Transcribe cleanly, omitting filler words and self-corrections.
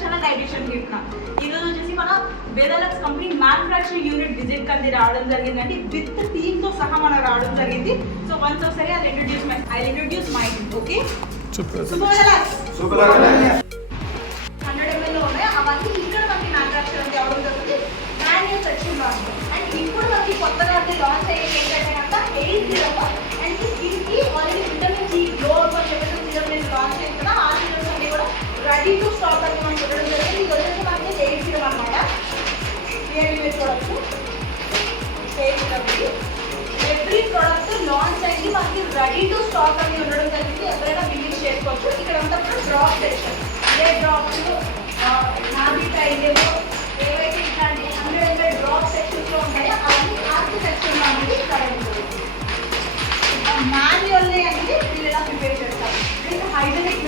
Channel dietitian కిట్న ఈరోజు వచ్చేసి మన వేదాలక్స్ కంపెనీ మ్యానుఫ్యాక్చరింగ్ యూనిట్ విజిట్ కంది రావడం జరిగిందండి. విత్ టీమ్ తో సహా మనకు రావడం జరిగింది. సో వన్స్ ఒకసారి I introduce my team. Okay, శుభోదయాస్ 100 ml లో ఉన్నాయి. అవన్నీ ఇక్కడ మనకి మ్యానుఫ్యాక్చర్ అంటే అవడం జరుగుతుంది మాన్యువల్ సెక్షన్ లో. అండ్ ఇప్పుడు మనకి కొత్తగా లాంచ్ అయ్యేది ఏంటంటే కనుక 8 జీరో అండ్ దీనికి ఆల్రెడీ విటమిన్ సి గ్లో అని చెప్పేసి జీరో లాంచ్ అయింది కదా. ఆ జీరోస్ అన్ని కూడా రెడీ టు స్టాక్ అని మనం చూడడం జరిగింది. ఇది వచ్చేసి మనకి 8 జీరో అనమాట. క్లియర్లీ మీరు చూడొచ్చు 8 జీరో. ఎవ్రీ ప్రోడక్ట్ లాంచ్ అయింది మనకి రెడీ టు స్టాక్ అని ఉండడం జరిగింది. ఎవరైనా బిజినెస్ చేసుకోవచ్చు. ఇక్కడ అంతా కూడా డ్రాప్ సెక్షన్, ఏ డ్రాప్స్ నాది టైలేమో ఏవైతే ఇట్లాంటి 100 ml డ్రాప్ సెక్షన్స్లో ఉంటాయో అవన్నీ ఆర్ట్ సెక్షన్లో అనేది ఇక్కడ ఉంటుంది. మాన్యువల్ని అనేది వీళ్ళు ఎలా ప్రిపేర్ చేస్తారు. దీనికి హైజెనిక్